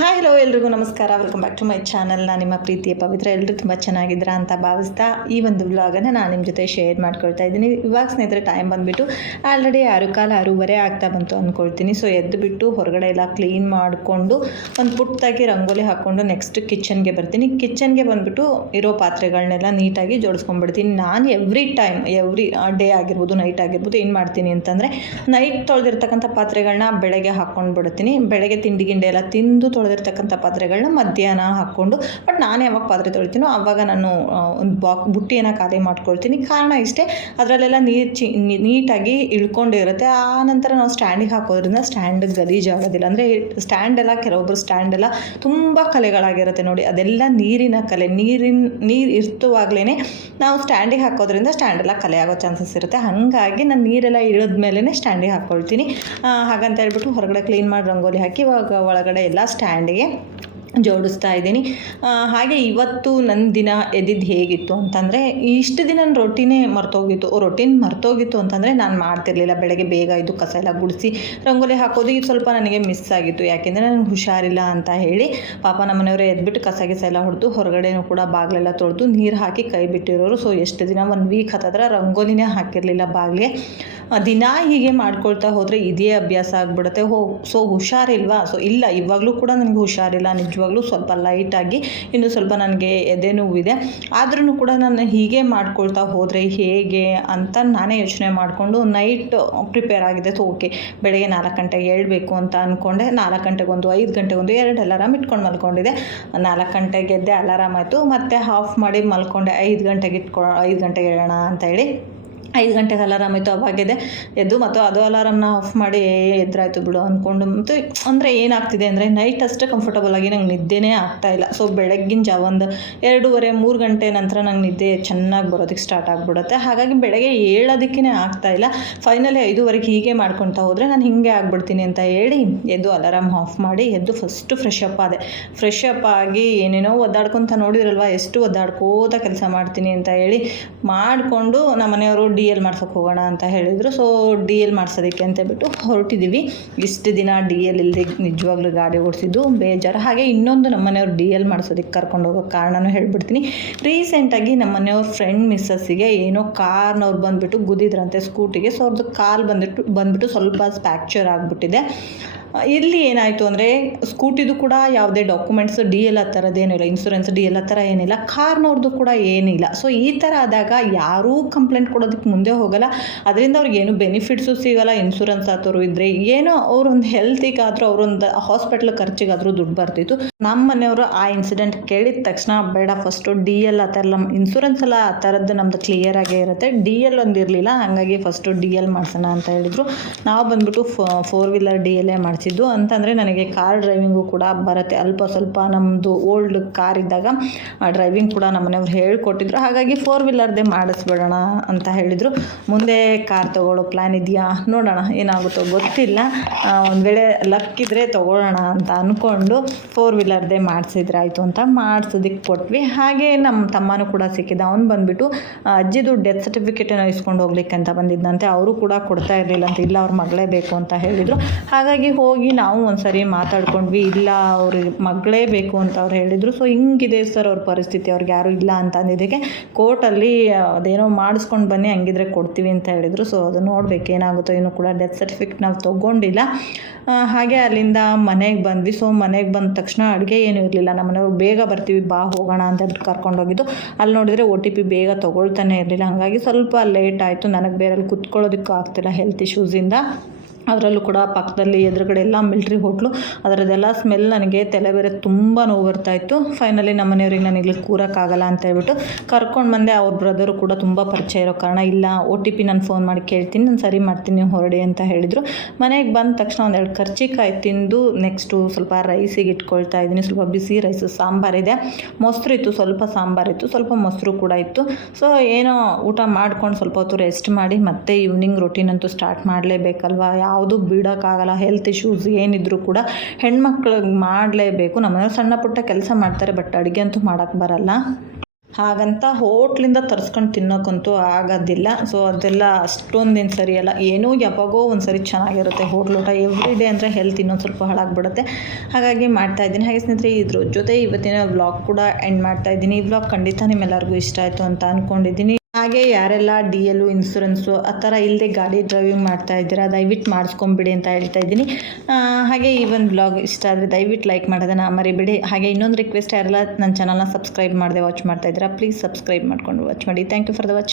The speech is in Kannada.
ಹಾಯ್ ಹಲೋ ಎಲ್ರಿಗೂ ನಮಸ್ಕಾರ. Welcome back to my channel ನಾನು ನಿಮ್ಮ ಪ್ರೀತಿಯ ಪವಿತ್ರ. ಎಲ್ಲರೂ ತುಂಬ ಚೆನ್ನಾಗಿದ್ದೀರಾ ಅಂತ ಭಾವಿಸ್ತಾ ಈ ಒಂದು ವ್ಲಾಗನ್ನು ನಾನು ನಿಮ್ಮ ಜೊತೆ ಶೇರ್ ಮಾಡ್ಕೊಳ್ತಾ ಇದ್ದೀನಿ. ಇವಾಗ ಸ್ನೇಹಿತರೆ ಟೈಮ್ ಬಂದುಬಿಟ್ಟು ಆಲ್ರೆಡಿ ಆರು ಕಾಲ ಆರೂವರೆ ಆಗ್ತಾ ಬಂತು ಅಂದ್ಕೊಳ್ತೀನಿ ಸೊ ಎದ್ದು ಬಿಟ್ಟು ಹೊರಗಡೆ ಎಲ್ಲ ಕ್ಲೀನ್ ಮಾಡಿಕೊಂಡು ಒಂದು ಪುಟ್ಟಾಗಿ ರಂಗೋಲಿ ಹಾಕ್ಕೊಂಡು ನೆಕ್ಸ್ಟ್ ಕಿಚನ್ಗೆ ಬರ್ತೀನಿ. ಕಿಚನ್ಗೆ ಬಂದುಬಿಟ್ಟು ಇರೋ ಪಾತ್ರೆಗಳನ್ನೆಲ್ಲ ನೀಟಾಗಿ ಜೋಡಿಸ್ಕೊಂಡ್ಬಿಡ್ತೀನಿ. ನಾನು ಎವ್ರಿ ಟೈಮ್ ಎವ್ರಿ ಡೇ ಆಗಿರ್ಬೋದು ನೈಟ್ ಆಗಿರ್ಬೋದು ಏನು ಮಾಡ್ತೀನಿ ಅಂತಂದರೆ ನೈಟ್ ತೊಳೆದಿರ್ತಕ್ಕಂಥ ಪಾತ್ರೆಗಳನ್ನ ಬೆಳಗ್ಗೆ ಹಾಕ್ಕೊಂಡು ಬಿಡ್ತೀನಿ ಬೆಳಗ್ಗೆ ತಿಂಡಿ ಗಿಂಡಿ ಎಲ್ಲ ತಿಂದು ತೊಳೆದಿರ್ತಕ್ಕಂಥ ಪಾತ್ರೆಗಳನ್ನ ಮಧ್ಯಾಹ್ನ ಹಾಕ್ಕೊಂಡು ಬಟ್ ನಾನು ಯಾವಾಗ ಪಾತ್ರೆ ತೊಳಿತೀನೋ ಆವಾಗ ನಾನು ಒಂದು ಬಾಕ್ ಬುಟ್ಟಿಯನ್ನು ಖಾಲಿ ಮಾಡ್ಕೊಳ್ತೀನಿ. ಕಾರಣ ಇಷ್ಟೇ, ಅದರಲ್ಲೆಲ್ಲ ನೀರು ಚಿ ನೀಟಾಗಿ ಇಳ್ಕೊಂಡಿರುತ್ತೆ ಆ ನಂತರ ನಾವು ಸ್ಟ್ಯಾಂಡಿಗೆ ಹಾಕೋದ್ರಿಂದ ಸ್ಟ್ಯಾಂಡ್ ಗಲೀಜಾಗೋದಿಲ್ಲ ಅಂದರೆ ಸ್ಟ್ಯಾಂಡ್ ಎಲ್ಲ ಕೆಲವೊಬ್ಬರು ಸ್ಟ್ಯಾಂಡ್ ಎಲ್ಲ ತುಂಬ ಕಲೆಗಳಾಗಿರುತ್ತೆ ನೋಡಿ. ಅದೆಲ್ಲ ನೀರಿನ ಕಲೆ, ನೀರಿನ, ನೀರು ಇರ್ತುವಾಗಲೇ ನಾವು ಸ್ಟ್ಯಾಂಡಿಗೆ ಹಾಕೋದ್ರಿಂದ ಸ್ಟ್ಯಾಂಡ್ ಎಲ್ಲ ಕಲೆ ಆಗೋ ಚಾನ್ಸಸ್ ಇರುತ್ತೆ. ಹಾಗಾಗಿ ನಾನು ನೀರೆಲ್ಲ ಇಳಿದ ಮೇಲೆ ಸ್ಟ್ಯಾಂಡಿಗೆ ಹಾಕ್ಕೊಳ್ತೀನಿ ಹಾಗಂತ ಹೇಳ್ಬಿಟ್ಟು ಹೊರಗಡೆ ಕ್ಲೀನ್ ಮಾಡಿ ರಂಗೋಲಿ ಹಾಕಿ, ಇವಾಗ ಒಳಗಡೆ ಎಲ್ಲ ಸ್ಟ್ಯಾಂಡಿಗೆ ಜೋಡಿಸ್ತಾ ಇದ್ದೀನಿ. ಹಾಗೆ ಇವತ್ತು ನನ್ನ ದಿನ ಎದ್ದಿದ್ದು ಹೇಗಿತ್ತು ಅಂತಂದರೆ, ಇಷ್ಟು ದಿನ ರೊಟ್ಟಿನೇ ಮರ್ತೋಗಿತ್ತು. ರೊಟ್ಟಿನ ಮರ್ತೋಗಿತ್ತು ಅಂತಂದರೆ ನಾನು ಮಾಡ್ತಿರ್ಲಿಲ್ಲ. ಬೆಳಗ್ಗೆ ಬೇಗ ಇದು ಕಸ ಎಲ್ಲ ಗುಡಿಸಿ ರಂಗೋಲಿ ಹಾಕೋದು ಇದು ಸ್ವಲ್ಪ ನನಗೆ ಮಿಸ್ ಆಗಿತ್ತು. ಯಾಕೆಂದರೆ ನನಗೆ ಹುಷಾರಿಲ್ಲ ಅಂತ ಹೇಳಿ ಪಾಪ ನಮ್ಮನೆಯವರು ಎದ್ಬಿಟ್ಟು ಕಸ ಗಿಸ ಎಲ್ಲ ಹೊಡೆದು ಹೊರಗಡೆನೂ ಕೂಡ ಬಾಗಿಲೆಲ್ಲ ತೊಳೆದು ನೀರು ಹಾಕಿ ಕೈ ಬಿಟ್ಟಿರೋರು. ಸೊ ಎಷ್ಟು ದಿನ ಒಂದು ವೀಕ್ ಹತ್ತಿರ ರಂಗೋಲಿನೇ ಹಾಕಿರಲಿಲ್ಲ ಬಾಗಿಲಿಗೆ. ದಿನ ಹೀಗೆ ಮಾಡ್ಕೊಳ್ತಾ ಹೋದರೆ ಇದೇ ಅಭ್ಯಾಸ ಆಗಿಬಿಡುತ್ತೆ. ಹೋ ಸೊ ಹುಷಾರಿಲ್ವಾ? ಸೊ ಇಲ್ಲ, ಇವಾಗಲೂ ಕೂಡ ನನಗೆ ಹುಷಾರಿಲ್ಲ. ನಿಜವಾಗ್ಲೂ ಸ್ವಲ್ಪ ಲೈಟಾಗಿ ಇನ್ನು ಸ್ವಲ್ಪ ನನಗೆ ಎದೆ ನೋವಿದೆ. ಆದ್ರೂ ಕೂಡ ನಾನು ಹೀಗೆ ಮಾಡ್ಕೊಳ್ತಾ ಹೋದರೆ ಹೇಗೆ ಅಂತ ನಾನೇ ಯೋಚನೆ ಮಾಡಿಕೊಂಡು ನೈಟ್ ಪ್ರಿಪೇರ್ ಆಗಿದೆ. ಸೊ ಓಕೆ ಬೆಳಗ್ಗೆ ನಾಲ್ಕು ಗಂಟೆಗೆ ಹೇಳ್ಬೇಕು ಅಂತ ಅಂದ್ಕೊಂಡೆ ನಾಲ್ಕು ಗಂಟೆಗೊಂದು ಐದು ಗಂಟೆಗೊಂದು ಎರಡು ಅಲಾರಾಮ್ ಇಟ್ಕೊಂಡು ಮಲ್ಕೊಂಡಿದ್ದೆ. ನಾಲ್ಕು ಗಂಟೆಗೆ ಎದ್ದೆ ಅಲಾರಾಮ್ ಆಯಿತು. ಮತ್ತೆ ಆಫ್ ಮಾಡಿ ಮಲ್ಕೊಂಡೆ. ಐದು ಗಂಟೆಗೆ ಇಟ್ಕೊ, ಐದು ಗಂಟೆಗೆ ಹೇಳೋಣ ಅಂತ ಹೇಳಿ. ಐದು ಗಂಟೆಗೆ ಅಲಾರಾಮ್ ಆಯಿತು ಅವಾಗಿದೆ ಎದ್ದು ಮತ್ತು ಅದು ಅಲಾರಾಮ್ನ ಆಫ್ ಮಾಡಿ ಎದುರಾಯ್ತು ಬಿಡು ಅಂದ್ಕೊಂಡು ಮತ್ತು ಅಂದರೆ ಏನಾಗ್ತಿದೆ ಅಂದರೆ ನೈಟ್ ಅಷ್ಟೇ ಕಂಫರ್ಟಬಲ್ ಆಗಿ ನಂಗೆ ನಿದ್ದೆನೇ ಇಲ್ಲ. ಸೊ ಬೆಳಗ್ಗಿನ ಜಾವ ಒಂದು ಎರಡೂವರೆ, ಮೂರು ಗಂಟೆ ನಂತರ ನಂಗೆ ನಿದ್ದೆ ಚೆನ್ನಾಗಿ ಬರೋದಕ್ಕೆ ಸ್ಟಾರ್ಟ್ ಆಗಿಬಿಡುತ್ತೆ. ಹಾಗಾಗಿ ಬೆಳಗ್ಗೆ ಏಳೋದಕ್ಕೇ ಇಲ್ಲ. ಫೈನಲಿ ಐದುವರೆಗೆ ಹೀಗೆ ಮಾಡ್ಕೊತಾ ಹೋದರೆ ನಾನು ಹೀಗೆ ಆಗ್ಬಿಡ್ತೀನಿ ಅಂತ ಹೇಳಿ ಎದ್ದು ಅಲಾರಾಮ್ ಆಫ್ ಮಾಡಿ ಎದ್ದು ಫಸ್ಟು ಫ್ರೆಶ್ ಅಪ್ ಆದೆ. ಫ್ರೆಶ್ ಅಪ್ ಆಗಿ ಏನೇನೋ ಒದ್ದಾಡ್ಕೊತ ನೋಡಿದ್ರಲ್ವಾ, ಎಷ್ಟು ಒದ್ದಾಡ್ಕೋತ ಕೆಲಸ ಮಾಡ್ತೀನಿ ಅಂತ ಹೇಳಿ ಮಾಡಿಕೊಂಡು ನಮ್ಮ ಮನೆಯವರು ಎಲ್ ಮಾಡ್ಸೋಕೆ ಹೋಗೋಣ ಅಂತ ಹೇಳಿದರು. ಸೊ ಡಿ ಎಲ್ ಮಾಡ್ಸೋದಕ್ಕೆ ಅಂತ ಹೇಳ್ಬಿಟ್ಟು ಹೊರಟಿದ್ದೀವಿ ಇಷ್ಟು ದಿನ ಡಿ ಎಲ್ ಇಲ್ಲದೆ ನಿಜವಾಗ್ಲೂ ಗಾಡಿ ಓಡಿಸಿದ್ದು ಬೇಜಾರು. ಹಾಗೆ ಇನ್ನೊಂದು ನಮ್ಮ ಮನೆಯವ್ರು ಡಿ ಎಲ್ ಮಾಡಿಸೋದಕ್ಕೆ ಕರ್ಕೊಂಡು ಹೋಗೋ ಕಾರಣನೂ ಹೇಳ್ಬಿಡ್ತೀನಿ. ರೀಸೆಂಟಾಗಿ ನಮ್ಮ ಮನೆಯವ್ರ ಫ್ರೆಂಡ್ ಮಿಸ್ಸಸ್ಸಿಗೆ ಏನೋ ಕಾರ್ನವ್ರು ಬಂದುಬಿಟ್ಟು ಗುದ್ದಿದ್ರಂತೆ ಸ್ಕೂಟಿಗೆ ಸೊ ಅವ್ರದ್ದು ಕಾಲು ಬಂದ್ಬಿಟ್ಟು ಬಂದುಬಿಟ್ಟು ಸ್ವಲ್ಪ ಸ್ಪ್ಯಾಕ್ಚರ್ ಆಗಿಬಿಟ್ಟಿದೆ. ಇಲ್ಲಿ ಏನಾಯಿತು ಅಂದರೆ ಸ್ಕೂಟಿದು ಕೂಡ ಯಾವುದೇ ಡಾಕ್ಯುಮೆಂಟ್ಸ್ ಡಿ ಎಲ್ ಆ ಥರದ್ದೇನೂ ಇಲ್ಲ ಇನ್ಸೂರೆನ್ಸ್ ಡಿ ಎಲ್ ಆ ಥರ ಏನಿಲ್ಲ ಕಾರ್ನವ್ರದ್ದು ಕೂಡ ಏನಿಲ್ಲ. ಸೊ ಈ ಥರ ಆದಾಗ ಯಾರೂ ಕಂಪ್ಲೇಂಟ್ ಕೊಡೋದಕ್ಕೆ ಮುಂದೆ ಹೋಗಲ್ಲ. ಅದರಿಂದ ಅವ್ರಿಗೆ ಏನು ಬೆನಿಫಿಟ್ಸು ಸಿಗಲ್ಲ ಇನ್ಸೂರೆನ್ಸ್ ಆತೋರು ಇದ್ದರೆ ಏನೋ ಅವ್ರೊಂದು ಹೆಲ್ತಿಗಾದರೂ ಅವರೊಂದು ಹಾಸ್ಪಿಟ್ಲ್ ಖರ್ಚಿಗಾದರೂ ದುಡ್ಡು ಬರ್ತಿತ್ತು. ನಮ್ಮ ಮನೆಯವರು ಆ ಇನ್ಸಿಡೆಂಟ್ ಕೇಳಿದ ತಕ್ಷಣ, ಬೇಡ ಫಸ್ಟು ಡಿ ಎಲ್ ಆ ಥರ ನಮ್ಮ ಇನ್ಸೂರೆನ್ಸ್ ಎಲ್ಲ ಆ ಥರದ್ದು ನಮ್ಮದು ಕ್ಲಿಯರಾಗೇ ಇರುತ್ತೆ. ಡಿ ಎಲ್ ಒಂದು ಇರಲಿಲ್ಲ, ಹಾಗಾಗಿ ಫಸ್ಟು ಡಿ ಎಲ್ ಮಾಡ್ಸೋಣ ಅಂತ ಹೇಳಿದರು. ನಾವು ಬಂದ್ಬಿಟ್ಟು ಫೋರ್ ವೀಲರ್ ಡಿ ಎಲ್ಲೇ ಮಾಡಿಸಿದ್ದು ಅಂತಂದರೆ ನನಗೆ ಕಾರ್ ಡ್ರೈವಿಂಗು ಕೂಡ ಬರುತ್ತೆ. ಅಲ್ಪ ಸ್ವಲ್ಪ ನಮ್ಮದು ಓಲ್ಡ್ ಕಾರ್ ಇದ್ದಾಗ ಡ್ರೈವಿಂಗ್ ಕೂಡ ನಮ್ಮ ಮನೆಯವ್ರು ಹೇಳಿಕೊಟ್ಟಿದ್ರು. ಹಾಗಾಗಿ ಫೋರ್ ವೀಲರ್ದೇ ಮಾಡಿಸ್ಬಿಡೋಣ ಅಂತ ಹೇಳಿದರು. ಮುಂದೆ ಕಾರ್ ತೊಗೊಳ್ಳೋ ಪ್ಲ್ಯಾನ್ ಇದೆಯಾ? ನೋಡೋಣ, ಏನಾಗುತ್ತೋ ಗೊತ್ತಿಲ್ಲ. ಒಂದು ವೇಳೆ ಲಕ್ ಇದ್ದರೆ ತೊಗೊಳ್ಳೋಣ ಅಂತ ಅಂದ್ಕೊಂಡು ಫೋರ್ ವೀಲರ್ದೇ ಮಾಡಿಸಿದ್ರೆ ಆಯಿತು ಅಂತ ಮಾಡಿಸೋದಕ್ಕೆ ಕೊಟ್ವಿ. ಹಾಗೆ ನಮ್ಮ ತಮ್ಮನೂ ಕೂಡ ಸಿಕ್ಕಿದ. ಅವ್ನು ಬಂದುಬಿಟ್ಟು ಅಜ್ಜಿದು ಡೆತ್ ಸರ್ಟಿಫಿಕೇಟನ್ನು ಇಸ್ಕೊಂಡು ಹೋಗ್ಲಿಕ್ಕೆ ಅಂತ ಬಂದಿದ್ದಂತೆ ಅವರು ಕೂಡ ಕೊಡ್ತಾ ಇರಲಿಲ್ಲ ಅಂತ, ಇಲ್ಲ ಅವ್ರ ಮಗಳೇ ಬೇಕು ಅಂತ ಹೇಳಿದರು. ಹಾಗಾಗಿ ಹೋಗಿ ನಾವು ಒಂದ್ಸರಿ ಮಾತಾಡ್ಕೊಂಡ್ವಿ, ಇಲ್ಲ ಅವ್ರಿಗೆ ಮಗಳೇ ಬೇಕು ಅಂತ ಅವ್ರು ಹೇಳಿದರು. ಸೊ ಹಿಂಗಿದೆ ಸರ್ ಅವ್ರ ಪರಿಸ್ಥಿತಿ, ಅವ್ರಿಗೆ ಯಾರು ಇಲ್ಲ ಅಂತ ಅಂದಿದ್ದಕ್ಕೆ ಕೋರ್ಟಲ್ಲಿ ಅದೇನೋ ಮಾಡಿಸ್ಕೊಂಡು ಬನ್ನಿ, ಹಂಗಿದ್ರೆ ಕೊಡ್ತೀವಿ ಅಂತ ಹೇಳಿದರು. ಸೊ ಅದು ನೋಡ್ಬೇಕು ಏನಾಗುತ್ತೋ ಇನ್ನೂ ಕೂಡ ಡೆತ್ ಸರ್ಟಿಫಿಕೇಟ್ ನಾವು ತೊಗೊಂಡಿಲ್ಲ. ಹಾಗೆ ಅಲ್ಲಿಂದ ಮನೆಗೆ ಬಂದ್ವಿ. ಸೊ ಮನೆಗೆ ಬಂದ ತಕ್ಷಣ ಅಡುಗೆ ಏನೂ ಇರಲಿಲ್ಲ. ನಮ್ಮ ಮನೆಯವ್ರು ಬೇಗ ಬರ್ತೀವಿ, ಬಾ ಹೋಗೋಣ ಅಂತ ಹೇಳ್ಬಿಟ್ಟು ಕರ್ಕೊಂಡೋಗಿದ್ದು. ಅಲ್ಲಿ ನೋಡಿದರೆ ಒ ಟಿ ಪಿ ಬೇಗ ತೊಗೊಳ್ತಾನೆ ಇರಲಿಲ್ಲ. ಹಾಗಾಗಿ ಸ್ವಲ್ಪ ಲೇಟ್ ಆಯಿತು. ನನಗೆ ಬೇರೆ ಅಲ್ಲಿ ಕುತ್ಕೊಳ್ಳೋದಕ್ಕೂ ಆಗ್ತಿಲ್ಲ ಹೆಲ್ತ್ ಇಶ್ಯೂಸಿಂದ ಅದರಲ್ಲೂ ಕೂಡ ಪಕ್ಕದಲ್ಲಿ ಎದುರುಗಡೆ ಎಲ್ಲ ಮಿಲ್ಟ್ರಿ ಹೋಟ್ಲು. ಅದರದ್ದೆಲ್ಲ ಸ್ಮೆಲ್ ನನಗೆ ತಲೆ ಬೇರೆ ತುಂಬ ನೋವು ಬರ್ತಾಯಿತ್ತು ಫೈನಲಿ ನಮ್ಮ ಮನೆಯವ್ರಿಗೆ ನಾನು ಇಲ್ಲಿ ಕೂರೋಕ್ಕಾಗಲ್ಲ ಅಂತ ಹೇಳ್ಬಿಟ್ಟು ಕರ್ಕೊಂಡು ಬಂದೆ. ಅವ್ರ ಬ್ರದರು ಕೂಡ ತುಂಬ ಪರಿಚಯ ಇರೋ ಕಾರಣ ಇಲ್ಲ ಒ ಟಿ ಪಿ ನಾನು ಫೋನ್ ಮಾಡಿ ಕೇಳ್ತೀನಿ, ನಾನು ಸರಿ ಮಾಡ್ತೀನಿ, ನೀವು ಹೊರಡಿ ಅಂತ ಹೇಳಿದರು. ಮನೆಗೆ ಬಂದ ತಕ್ಷಣ ಒಂದೆರಡು ಕರ್ಚಿಕಾಯಿ ತಿಂದು ನೆಕ್ಸ್ಟು ಸ್ವಲ್ಪ ರೈಸಿಗೆ ಇಟ್ಕೊಳ್ತಾ ಇದ್ದೀನಿ. ಸ್ವಲ್ಪ ಬಿಸಿ ರೈಸು ಸಾಂಬಾರಿದೆ ಮೊಸರು ಇತ್ತು, ಸ್ವಲ್ಪ ಸಾಂಬಾರಿತ್ತು ಸ್ವಲ್ಪ ಮೊಸರು ಕೂಡ ಇತ್ತು. ಸೊ ಏನೋ ಊಟ ಮಾಡ್ಕೊಂಡು ಸ್ವಲ್ಪ ಹೊತ್ತು ರೆಸ್ಟ್ ಮಾಡಿ ಮತ್ತೆ ಈವ್ನಿಂಗ್ ರೊಟೀನ್ ಅಂತೂ ಸ್ಟಾರ್ಟ್ ಮಾಡಲೇಬೇಕಲ್ವಾ? ಯಾವುದು ಬಿಡೋಕ್ಕಾಗಲ್ಲ ಹೆಲ್ತ್ ಇಶ್ಯೂಸ್ ಏನಿದ್ರು ಕೂಡ ಹೆಣ್ಮಕ್ಳಿಗೆ ಮಾಡಲೇಬೇಕು. ನಮ್ಮ ಸಣ್ಣ ಪುಟ್ಟ ಕೆಲಸ ಮಾಡ್ತಾರೆ ಬಟ್ ಅಡುಗೆ ಅಂತೂ ಮಾಡೋಕ್ಕೆ ಬರಲ್ಲ. ಹಾಗಂತ ಹೋಟ್ಲಿಂದ ತರಿಸ್ಕೊಂಡು ತಿನ್ನೋಕ್ಕಂತೂ ಆಗೋದಿಲ್ಲ. ಸೊ ಅದೆಲ್ಲ ಅಷ್ಟೊಂದೇನು ಸರಿಯಲ್ಲ ಏನೂ ಯಾವಾಗೋ ಒಂದು ಸರಿ ಚೆನ್ನಾಗಿರುತ್ತೆ. ಹೋಟ್ಲ್ ಊಟ ಎವ್ರಿ ಡೇ ಅಂದರೆ ಹೆಲ್ತ್ ಇನ್ನೊಂದು ಸ್ವಲ್ಪ ಹಾಳಾಗ್ಬಿಡುತ್ತೆ. ಹಾಗಾಗಿ ಮಾಡ್ತಾ ಇದ್ದೀನಿ. ಹಾಗೆ ಸ್ನೇಹಿತರೆ, ಇದ್ರ ಜೊತೆ ಇವತ್ತಿನ ವ್ಲಾಗ್ ಕೂಡ ಎಂಡ್ ಮಾಡ್ತಾ ಇದ್ದೀನಿ. ಈ ವ್ಲಾಗ್ ಖಂಡಿತ ನಿಮ್ಮೆಲ್ಲರಿಗೂ ಇಷ್ಟ ಆಯಿತು ಅಂತ ಅಂದ್ಕೊಂಡಿದ್ದೀನಿ ಹಾಗೆ ಯಾರೆಲ್ಲ ಡಿ ಎಲ್ಲು ಇನ್ಸೂರೆನ್ಸು ಆ ಥರ ಇಲ್ಲದೆ ಗಾಡಿ ಡ್ರೈವಿಂಗ್ ಮಾಡ್ತಾ ಇದ್ದೀರಾ, ದಯವಿಟ್ಟು ಮಾಡಿಸ್ಕೊಂಬಿಡಿ ಅಂತ ಹೇಳ್ತಾ ಇದ್ದೀನಿ. ಹಾಗೆ ಈ ಒಂದು ಬ್ಲಾಗ್ ಇಷ್ಟ ಆದರೆ ದಯವಿಟ್ಟು ಲೈಕ್ ಮಾಡೋದನ್ನು ಮರಿಬೇಡಿ. ಹಾಗೆ ಇನ್ನೊಂದು ರಿಕ್ವೆಸ್ಟ್ ಯಾರೆಲ್ಲ ನನ್ನ ಚಾನಲ್ನ ಸಬ್ಸ್ಕ್ರೈಬ್ ಮಾಡದೆ ವಾಚ್ ಮಾಡ್ತಾ ಇದ್ದೀರಾ ಪ್ಲೀಸ್ ಸಬ್ಸ್ಕ್ರೈಬ್ ಮಾಡ್ಕೊಂಡು ವಾಚ್ ಮಾಡಿ. Thank you for the watch